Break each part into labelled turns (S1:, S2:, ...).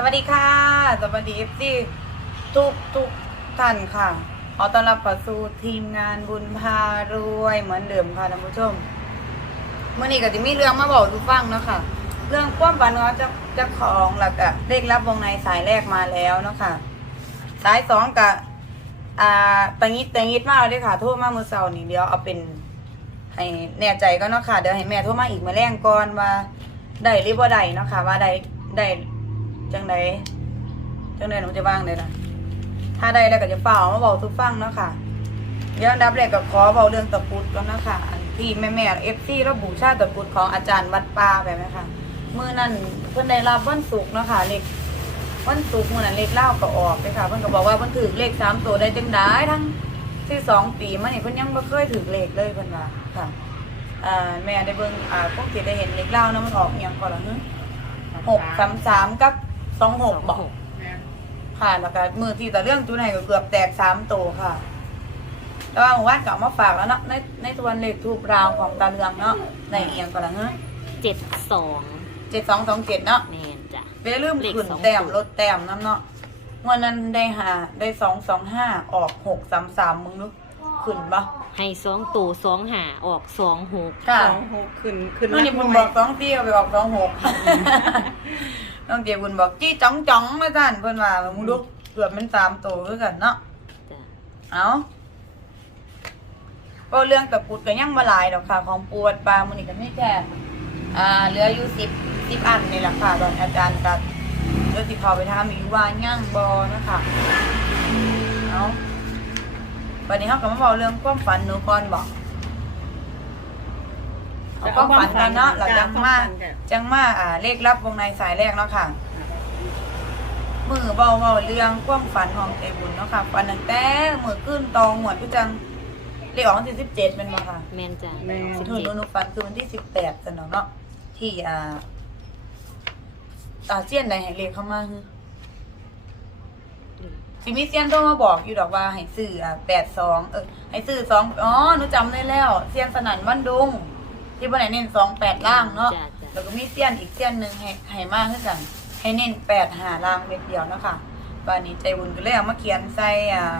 S1: สวัสดีค่ะ สวัสดีเอฟซีทุกทุกท่านค่ะขอต้อนรับเข้าสู่ทีมงานบุญพารวยเหมือนเดิมค่ะท่านผู้ชมเมื่อนี้ก็จะมีเรื่องมาบอกทุกฟังเนาะค่ะ เรื่องความฝันของเจะจะของหลักอะเลขรับวงในสายแรกมาแล้วเนาะค่ะ สายสองกับอ่าตังงิดตังงิดมากเลยค่ะโทษมาเมื่อเช้านี่เดี๋ยวเอาเป็นให้แน่ใจก็เนาะค่ะเดี๋ยวให้แม่โทรมาอีกมาแรงก่อนว่าได้หรือบ่ได้เนาะค่ะ ว่าได้ได้ จังไดจังไดหนูจะว่างได้ล่ะ ถ้าได้แล้วก็จะเปล่ามาบอกทุกฟังเนาะค่ะเดี๋ยวดับแรกก็ขอเบาเรื่องตะกุดก่อนนะค่ะที่แม่แม่เอฟซีระบุชาตะกุดของอาจารย์วัดป่าไปไหมคะเมื่อนั้นเพิ่อนได้รับวันศุกร์เนาะค่ะเลขวันศุกร์มื่อนั้นเลขเล่าก็ออกเลยค่ะ เพิ่อนก็บอกว่าเพิ่อนถือเลขสามตัวได้จังได้ทั้งที่สองปีมาเนี่ยเพิ่อนยังบ่เคยถือเลขเลยเพิ่อนว่าค่ะแม่ได้เบิ่งพวกที่ได้เห็นเลขเล่านะมันออกอหยังก่อนละฮึหกสามสามกับ สองหกบอกค่ะแล้วก็มือที่แต่เรื่องจุนให้ก็เกือบแตกสามตัวค่ะ แต่ว่าหมู่บ้านก็เอามาฝากแล้วเนาะในในตัวนเลขทูบราวของตาเรืองเนาะในเอียงก่อนล่ะฮึ
S2: เจ็ดสอง
S1: เจ็ดสองสองเจ็ดเนาะ
S2: แมนจ้ะ
S1: ไปลืม
S2: เลข
S1: ขึ้น
S2: สอง
S1: แต้ม
S2: ตัว
S1: ลดแต้มน้ำเนาะวันนั้นได้หาได้สองสองห้าออกหกสามสามมึงนึกขึ้นปะ
S2: ให้สองตัวสองหาออกสองหก
S1: ค่ะ
S3: สองหกขึ้นขึ้น
S1: น้องเจบุญบอกสองที่เอาไปออกสองหก น้องเจบุญบอกจี้จ้องจ้องมาสั่นเพิ่นว่ามึงดูเกือบเป็นสามตัวคือกันเนาะ
S2: จ้ะ
S1: เอาก็เรื่องตะกรุดก็ยังมาหลายดอกค่ะ ของปวดปลามันนี่ก็ไม่แค่อ่าเหลืออยู่สิบสิบอันนี่แหละค่ะตอนอาจารย์กัดเดี๋ยวสิเขาไปทำอีกว่าย่างบอนะคะเอาวันนี้เขาก็มาบอกเรื่องความฝันหนูก่อนบอก เอาความฝันกันเนาะเราจังมาจังมาอ่าเลขรับวงในสายแรกเนาะค่ะ มือเบาเบาเรื่องความฝันของเตบุญเนาะค่ะฝันตั้งแต่มือขึ้นตองหมวดพี่จังเลขออกวันที่สิบเจ็ดเป็นมาค่ะ
S2: แมนจ้ะ
S3: แม่
S2: สิบ
S1: หนู
S2: เจ็ด
S1: หนูฝันคือวันที่สิบแปดสนองเนาะที่อ่าอ่าเจียนใดให้เลขเข้ามาคือสิมีเซียนโทรมาบอกอยู่ดอกว่าให้ซื้ออ่าแปดสองเออให้ซื้อสองอ๋อหนูจำได้แล้วเซียนสนั่นบ้านดุง ที่บ้านไหนเน้นสองแปดล่างเนาะ
S2: จ้ะจ้ะ
S1: แล้วก็มีเสี้ยนอีกเสี้ยนหนึ่งให้ให้มากขึ้นกัน ให้เน้นแปดหาล่างเม็ดเดียวเนาะคะบานนี้ใจบุญก็เลยเอามาเขียนใส่อ่า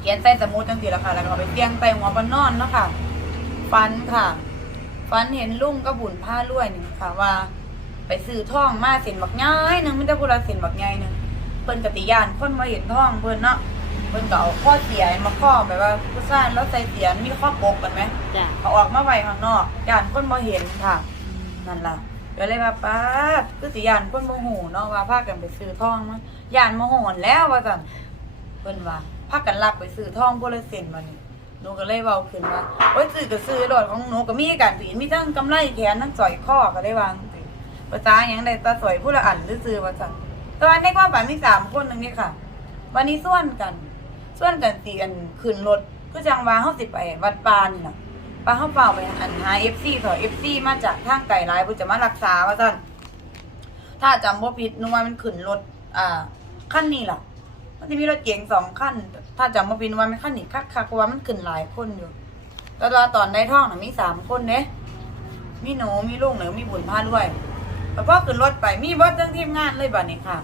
S1: เขียนใส่สมุดจังสีแล้วค่ะ แล้วก็เอาไปเตียงใส่หัวบานนอนเนาะค่ะ ฟันค่ะ ฟันเห็นลุงก็บุญผ้าลวยนี่ค่ะว่า ไปซื้อท่องมาเส้นบักง่ายหนึงไม่ได้พูดละเส้นบักง่ายหนึงเพิ่นกติยานคนมาเห็นท่องเพิ่นเนาะ เพิ่นก็เอาข้อเสียมาข้อแบบว่าผู้ชายแล้วใส่เสียนมีข้อปกกันไหม
S2: จ้ะ
S1: เอาออกมาไว้ข้างนอกย่านคนบ่เห็นค่ะ นั่นล่ะเดี๋ยวเลยว่าป้าดคือสิย่านคนบ่ฮู้เนาะว่าพากันไปซื้อทองมาย่านบ่ฮู้หั่นแล้วว่าซั่นเพิ่นว่าพากันลักไปซื้อทองบ่ละเส้นมานี่หนูก็เลยเว้าขึ้นว่าโอ๊ยซื้อก็ซื้อโดดของหนูก็มีกันปีมีทั้งกำไรแขนทั้งสร้อยคอก็ได้วาจังซี่ภาษาหยังได้แตาสร้อยผู้ละอันซื้อๆว่าซั่นแต่ว่าในความฝันมีสามคนนึงนี่ค่ะ วันนี้ส่วนกันส่วนกันตีกันขึ้นรถก็จังว่าเฮาสิไปวัดปานนี่น่ะปาเขาเปล่าไปอันหาเอฟซีเถอะเอฟซีมาจากทางไก่ร้ายเพื่อจะมารักษาว่าซั่นถ้าจำบ่ผิดนึกว่ามันขึ้นรถอ่าขั้นนี้ล่ะมันจะมีรถเก๋งสองขั้น ถ้าจำบ่ผิดนึกว่ามันขั้นนี้คักคักว่ามันขึ้นหลายคนอยู่แต่ว่าตอนได้ท่องน่ะมีสามคนเด้มีหนูมีลุงหรือมีบุญพาด้วยแล้วพอขึ้นรถไปมีเบิดทั้งทีมงานเลยบัดนี้ค่ะ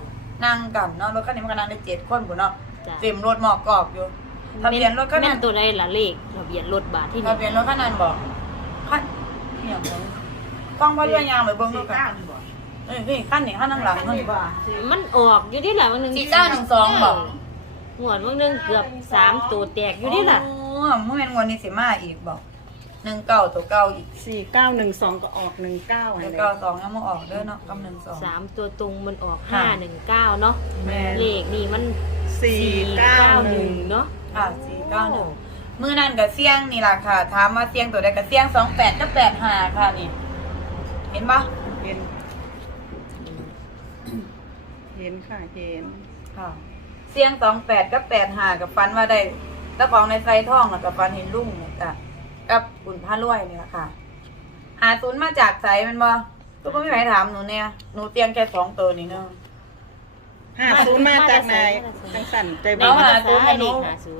S1: นั่งกันเนาะรถคันนี้มันก็นั่งได้เจ็ดคนบุญเนาะ
S2: จ้ะ
S1: เต็มรถหมอกกรอบอยู่ทะเบียนรถคัน
S2: แม่
S1: นั้น
S2: นตัวใดละเลขทะเบียนรถบาทที่
S1: ทะ
S2: นี่
S1: เบียนรถคันนั้นบอกคันเนี่ยผมกล้องพ่อเรือยางไปเบิ่งดูกันเอ้ยนี่ขั้นนี่ขั้นนั่งหลังเฮ้ย
S2: มันออกอยู่ที่หลังวันหนึ่ง
S1: สี่เก้าหนึ่งสองบอก
S2: งวดวันหนึ่งเกือบสามตัวแตกอยู่ที่หลัง
S1: อ๋อเมื่อเป็นวันนี้สิมาอีกบอก หนึ่งเก้าตัวเก้าอีก
S3: สี่เก้าหนึ่งสองก็ออกหนึ่งเก้า
S1: ห
S3: อะไร
S1: นึ่งเก้าสองยังมาออกเด้อเนาะกำหนึ่งสอง
S2: สามตัวตรงมันออก
S1: ค่ะ
S2: ห้าหนึ่งเก้าเนาะ
S3: แม่
S2: เลขนี่มัน
S3: สี่เก้าหนึ่ง
S2: เนาะ
S1: ค่ะสี่เก้าหนึ่งมือนั่นกับเสียงนี่ล่ะค่ะ ถามมาเสียงตัวใดกับเสียงสองแปดกับแปดห้าค่ะนี่ เห็นปะ
S3: เห็นเห็นค่ะเห็น
S1: ค่ะเสียงสองแปดกับแปดห้ากับฟันว่าได้เจ้าของในไซท่องแล้วกับฟันเห็นลุงเนี่ยจ้ะ กับบุญพระรวยเนี่ยค่ะ หาศูนย์มาจากไสแมันบ่ทุกคนไม่ไหวถามหนูเนี่ย หนูเตรียมแค่สองตัวนี่เนาะ
S3: ห้าศูนย์มาจากไหนจังสันใจบุ
S1: เอา
S3: ญ
S1: หาศูนย์ให้หนู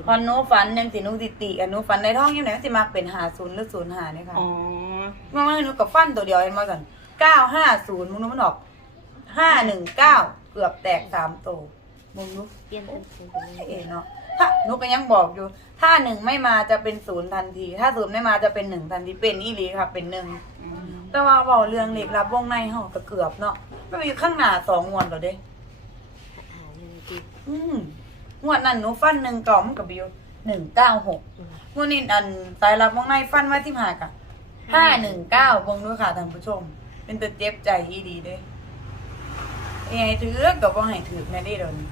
S1: พอหนูฝันยังสิหนูติติกันหนูฝันในท้องยังไงมันสิมาเป็นหาศูนย์หรือศูนย์หาเนี่ยค่ะ
S3: อ๋อ
S1: เมื่อวานหนูกับฟันตัวเดียวเห็นมาก่อนเก้าห้าศูนย์มึงนึกมันออกห้าหนึ่งเก้าเกือบแตกสามตัวมึงรู้
S2: เปลี่ยนเป็นศูนย์ไปเลย
S1: เองเนาะ ถ้านุกก็ยังบอกอยู่ ถ้าหนึ่งไม่มาจะเป็นศูนย์ทันที ถ้าศูนย์ไม่มาจะเป็นหนึ่งทันทีเป็นอีหลีค่ะ เป็นหนึ่งแต่ว่าเบาเรื่องเล็กรับวงในเฮาก็เกือบเนาะไม่ไปอยู่ข้างหน้าสองงวดแล้วเด้
S2: หาหนึ่งจี
S1: อืมงวดนั้นหนูฟันหนึ่งกล่อมกับบิวหนึ่งเก้าหกงวดนี้อันสายรับวงในฟันไว้ที่หากะห้าหนึ่งเก้าบงด้วยค่ะท่านผู้ชม เป็นตัวเจ็บใจอีดีเด้ยังไงถือกับว่าให้ถือแน่ได้เดี๋ยวนี้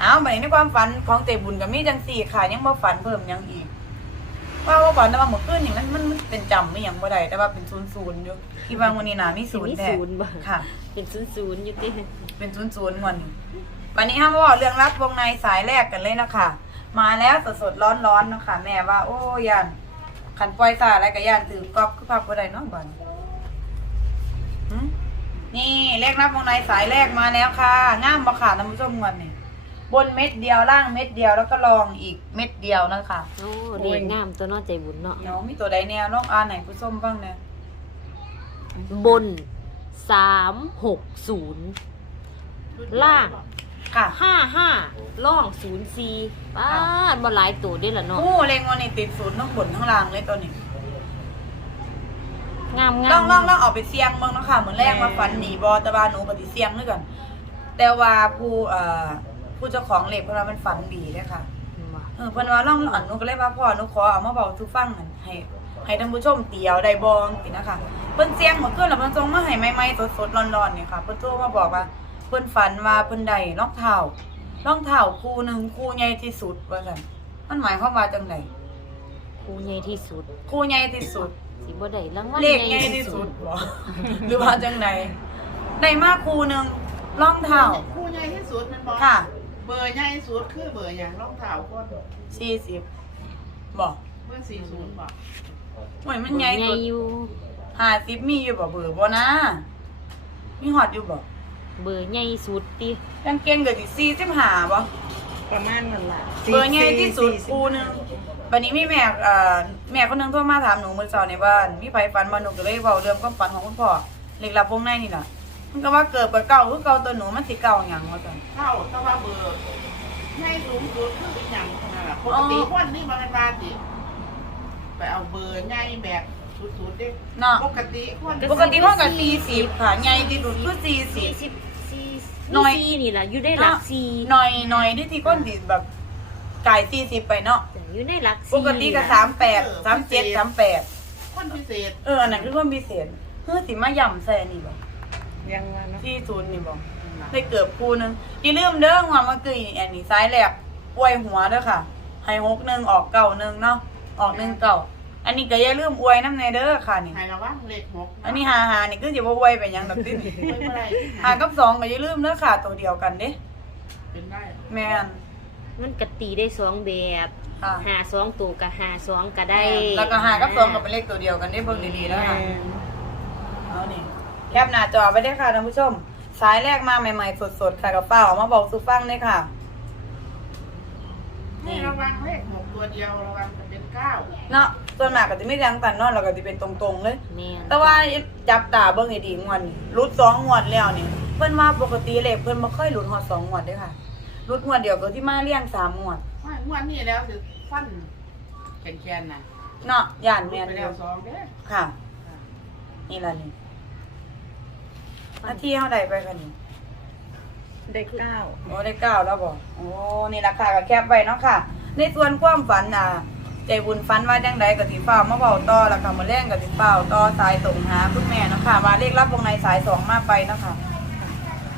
S1: เอาไปในความฝันของเตบุญกับมีจังสี่ค่ะยังมาฝันเพิ่มหยังอีก ว่าว่าฝันแต่ว่าเมื่อคืนนี่มันมันมันเป็นจำไม่ยังบ่ได้แต่ว่าเป็นศูนย์ศูนย์อยู่คิดว่าวันนี้นามีศูนย์
S2: มี
S1: แท้
S2: ศูนย์บ่
S1: ค่ะ
S2: เป็นศูนย์ศูนย์อยู่ติ
S1: เป็นศูนย์ศูนย์วันนี้วันนี้ห้ามบอกเรื่องรับวงในสายแรกกันเลยนะคะ มาแล้วสดสดร้อนร้อนๆเนาะคะ แม่ว่าโอ้ยานขันปล่อยสาอะไรกับยานถือกอบคือพับบ่ได้เนาะบันหึนี่เลขรับวงในสายแรกมาแล้วค่ะง่ามบ่ค่ะท่านผู้ชมงวันนี้ บนเม็ดเดียวล่างเม็ดเดียวแล้วก็ลองอีกเม็ดเดียวนะคะ
S2: โอ้เด็กงามตัวเน้อใจบุญเนาะ
S1: เนาะมีตัวใดแนวลองอ่านไหนผู้ชมบ้างเนี่ย
S2: บนสามหกศูนย์ล่าง
S1: ค่ะ
S2: ห้าห้าล่องศูนย์สี่ป้าดบ่หลายตัวได้ละเนาะ
S1: โอ้เลงวันนี้ติดศูนย์ทั้งบนทั้งล่างเลยตัวนี้
S2: งามงาม
S1: ลองลองลองเอาไปเสี่ยงเบิ่งเนาะค่ะเหมือนแรกมาฟันหนีบอแตะบาหนูปฏิเสี่ยงด้วยกันแต่ว่าผู้เอ่อ ผู้เจ้าของเหล็กเพิ่นว่ามันฝันดีเด้อค่ะ
S2: ว่ะ
S1: เออเพิ่นว่าลองลองหนูก็เลยว่าพ่อหนูขอเอามาเบาทุกฟังนั่นให้ให้ท่านผู้ชมเตียวได้บองสินะคะเพิ่นเสี่ยงเมื่อคืนแล้วเพิ่นส่งมาให้ใหม่ๆสดๆร้อนๆเนี่ยค่ะเพิ่นโทรมาบอกว่าเพิ่นฝันว่าเพิ่นได้รองเท้ารองเท้าคู่หนึงคู่ใหญ่ที่สุดว่าซั่นมันหมายความว่าจังได
S2: กูใหญ่ที่สุด
S1: คู่ใหญ่ที่สุด
S2: สิบ่ได้รางวัล
S1: เลขใหญ่ที่สุดบ่หรือว่าจังไดได้มากคู่หนึงรองเท้า
S3: คู่ใหญ่ที่สุดมันบอก
S1: ค่ะ
S3: เบอร์ใหญ่ที่สุดคือเบอร์อย่างรองเท้าคน
S1: สี่สิบบอก
S3: เบอร์สี่ศูนย์บอก
S1: โอ้ยมัน
S2: ให
S1: ให
S2: ญ่
S1: ญ่สุด
S2: อยู่
S1: ห้าสิบมีอยู่บ่เบอร์บ่นะ มีหอดอยู่บ่
S2: เบอร์ใหญ่สุดติ
S1: กางเกงก็สิสี่สิบห้าบ่
S3: ประมาณนั่นแหละ
S1: เบอร์ใหญ่ที่สุดคู่หนึงบัดนี้มีแม่เอ่อแม่คนหนึงโทรมาถามหนูมื้อเช้าในบ้านมีไผฝันบ่หนูก็เลยเว้าเรื่องความฝันของคุณพ่อเล็กลับวงในนี่ล่ะ มันก็ว่าเกิดกับเก่าคือเก่าตัวหนูมันสิเก่าหยังว่าซั่น
S3: เท่าแต่ว่าเบอร์ใหญ่สูงสุดคืออย่างนั่นแหละปกติคนนี่มันเป็นบาติไปเอาเบอร์ใหญ่แบบสุดๆเด้
S1: เนาะ
S3: ปกติคน
S1: ปกติพ่อก็40ค่ะใหญ่ที่สุดคือ
S2: สี่
S1: 40
S2: สิบสี่
S1: หน่อย
S2: สี่นี่ล่ะอยู่ได้หลักสี่
S1: หน่อยหน่อยที่ที่ก้นสิแบบกายสี่สิบไปเนาะ
S2: อยู่ในหลักสี่
S1: ปกติก็สามแปดสามเจ็ดสามแปด
S3: คนพิเศษ
S1: เอออันนั้นคือความพิเศษเฮ้ยสิมาย่ำใส่อันนี่บ่
S3: ยังว่าเนาะ
S1: ที่ศูนย์นี่บ่ได้เกือบคู่หนึงอย่าลืมเด้อว่าเมื่อกี้อันนี้ซ้ายแหลกอวยหัวเด้อค่ะให้หกหนึ่งออกเก่าหนึ่งเนาะออกหนึ่งเก่าอันนี้ก็อย่าลืมอวยน้ำในเด้อค่ะนี่
S3: ให้ระวังเลขหก
S1: อันนี้หาหานี่คือสิบ่อวยไปหยังดอกติ
S3: ไม่เป็นไร
S1: หากับสองก็อย่าลืมเด้อค่ะ ตัวเดียวกันเด้
S3: เป็นได้
S1: แม่น
S2: มันกตีได้สองแบบ
S1: ค่ะ
S2: หาสองตัวกับหาสองก็ได้
S1: แล้วก็หากับสองก็เป็นเลขตัวเดียวกันได้เบิ่งดีๆแล้วค่ะ เอานี่แค ปหน้าจอไปได้ค่ะท่านผู้ชม สายแรกมาใหม่ๆ สดๆ ค่ะกับเป้าเอามาบอกสุฟังเลยค่ะ
S3: ให้ระวังเลขหกตัวเดียวระวังจะเป็นเก้า
S1: เนาะส่วนมากก็จะไม่ยังตันเนอนเราก็จะเป็นตรงๆเลย
S2: แม่น
S1: แต่ว่าจับตาเบิ่งให้ดีงวดนี้รุดสองงวดแล้วนี่เพิ่นว่าปกติเลขเพิ่นบ่เคยหลุดฮอดสองงวดเด้อค่ะรุดงวดเดียวก็ที่มาเลี้ยงสามงวด
S3: ว่างวดนี้แล้วจะฟันแขนๆน่ะ
S1: เนาะย่าน
S3: รู
S1: แม่
S3: ด
S1: น
S3: ไป
S1: อ
S3: แล้
S1: ยู่
S3: วสองเด้อ
S1: ค่ะ นี่ล่ะนี่ หน้าที่เฮาได้ไปค่ะนี่
S3: ได้เก้า
S1: โอ้ได้เก้าแล้วบอกโอ้นี่ราคาก็แคบไว้เนาะค่ะ ในส่วนความฝันอะใจบุญฝันว่าจังใดก็สิฟ้าวมาเบาต่อแล้วก็มาแรงก็สิฟ้าวต่อสายส่งหาคุณแม่เนาะค่ะว่าเลขรับวงในสายสองมาไปเนาะค่ะ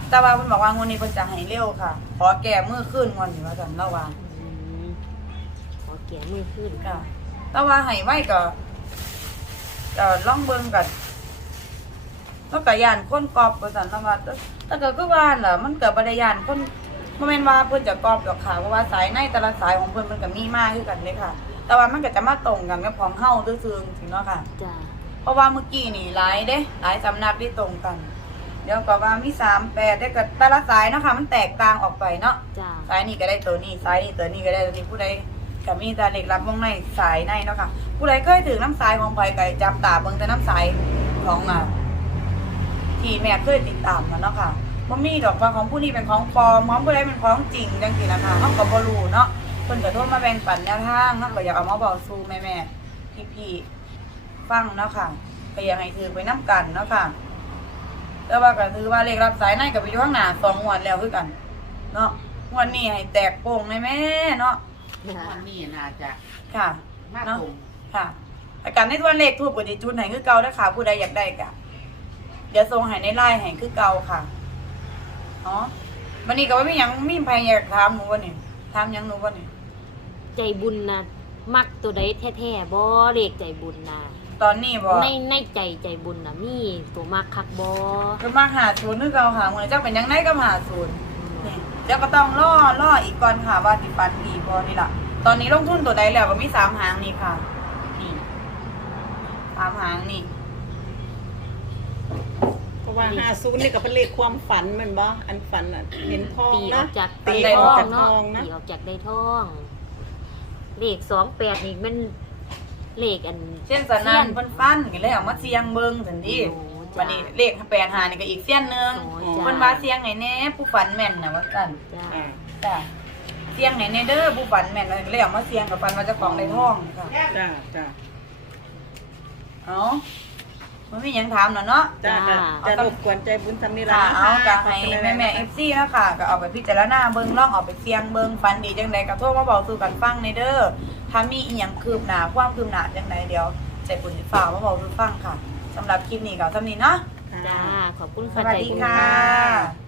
S1: แต่ว่าเพิ่นบอกว่างวดนี้เพิ่นจะให้เร็วค่ะ ขอแก้มือขึ้นงวดนี้ว่าซั่นเล่าว่า
S2: อืมขอเกียมือขึ้น
S1: ค่ะแต่ว่าให้ไว้ก็ก็ลองเบิ่งกัน แล้วก็ย่านคนกอบว่าซั่นเล่าว่าแต่แต่ก็คือว่าล่ะมันก็บ่ได้ย่านคนบ่แม่นว่าเพิ่นจะกรอบดอกค่ะเพราะว่าสายในแต่ละสายของเพิ่นมันก็มีมากคือกันเลยค่ะ แต่ว่ามันก็จะมาตรงกันกับของเฮาซื่อๆจริงๆเนาะค่ะ
S2: จ้า
S1: เพราะว่าเมื่อกี้นี่หลายเด้หลายสำนักที่ตรงกัน เดี๋ยวก็ว่ามี3 8ได้ก็แต่ละสายเนาะค่ะมันแตกต่างออกไปเนาะ
S2: จ้า
S1: สายนี้ก็ได้ตัวนี้สายนี้ตัวนี้ก็ได้ตัวนี้ผู้ใดก็มีแต่เล็กรับวงในสายในเนาะค่ะผู้ใดเคยถึงน้ำสายของไผก็จับตาเบิ่งแต่น้ำสายของอะ ที่แม่เคยติดตามมาเนาะค่ะบ่มีดอกว่าของผู้นี้เป็นของปลอมของผู้ใดเป็นของจริงจังซี่นะคะเฮาก็บ่รู้เนาะเพิ่นก็โทรมาแบ่งปันแนวทางเฮาก็อยากเอามาบอกสู่แม่ๆพี่ๆฟังเนาะค่ะก็อยากให้ถือไปนํกันเนาะค่ะแต่ว่าก็ถือว่าเลขรับสายในกับไปอยู่ข้างหน้าสองงวดแล้วคือกัน เนาะงวดนี้ให้แตกโป่งแม่แม่ๆเนาะ
S3: วันนี้น่าจะ
S1: ค่ะ
S3: มาก
S1: เนาะ
S3: ตรง
S1: ค่ะอาการในตัวเลขทูบกับดิจุนให้คือเก่าเด้อค่ะผู้ใดอยากได้ก็ เดี๋ยวส่งให้ในไลน์ให้คือเก่าค่ะเนาะวันนี้ก็ว่ามีหยังมีใครอยากถามหนูบ่นี่ถามหยังหนูบ่นี่
S2: ใจบุญนะมักตัวใดแท้ๆบ่เลขใจบุญนะ
S1: ตอนนี้บ่
S2: ในในใจใจบุญนะมีตัวมักคักบ่
S1: ก็มาหาศูนย์คือเก่าค่ะมื้อนี้เจ้าเป็นหยังไงก็มาหาศูนย์นี่เดี๋ยวก็ต้องรอรออีกก่อนค่ะว่าสิปันดีบ่นี่ล่ะ ตอนนี้ลงทุนตัวใดแล้วก็มีสามหางนี่ค่ะ นี่สามหางนี่
S4: เพ ราะว่าห้าศูนย์นี่ก็เป็นเลขความฝันแมันบ่อันฝันอะเห็นทอง
S2: ตีอ
S4: นะ
S2: อกจาก
S4: ตี
S2: ได้
S4: อ
S2: ท
S4: อก
S2: อง
S4: จาก
S2: เนาะ
S4: ทองนะ
S2: ตีออกจากได้ทองเลขสองแปดนี่มันเลขอัน
S1: เส้นสนันเพิ่นฟันก็เลยเอามาเสียงเบิ่งซั่นดิ
S2: โอ้จ้ะ
S1: วันนี้เลขแปดหานี่ก็อีกเส้นหนึง
S2: โอ้
S4: จ้ะ
S1: เพิ่นว่าเสียงให้แน่ผู้ฝันแม่นน่ะว่าซั่น
S2: จ้า
S4: อ่า
S1: จ้ะเสียงให้แน่เด้อผู้ฝันแม่นเลยเลยเอามาเสียงกับฝันว่าเจ้าของได้ทองค่ะ
S4: จ้าจ้า
S1: เอ้า มันมีหยังถามเนาะเนาะ
S4: จ้าจ้า จะรบกวนใจบุญทำนี่ละ
S1: ค่ะ
S4: นะ
S1: เอา
S4: คะ
S1: ก็ให้แม่แม่ FC เนาะค่ะ ก็เอาไปพิจารณาเบิ่งลองเอาไปเสียงเบิ่งฝันดีจังใดก็โทรมาบอกสู่กันฟังในเด้อถ้ามีอีหยังคืบหน้าความคืบหน้าจังใดเดี๋ยวใจบุญสิฟ้ากมาบอกสู่ฟังค่ะสำหรับคลิปนี้ก็สำนี้เนาะ
S4: ค่ะ
S2: จ้า ขอบคุณ
S1: ส
S2: ค่ะ
S1: วัส
S2: ใจ
S1: ดี
S2: บุญ
S1: ค่ะ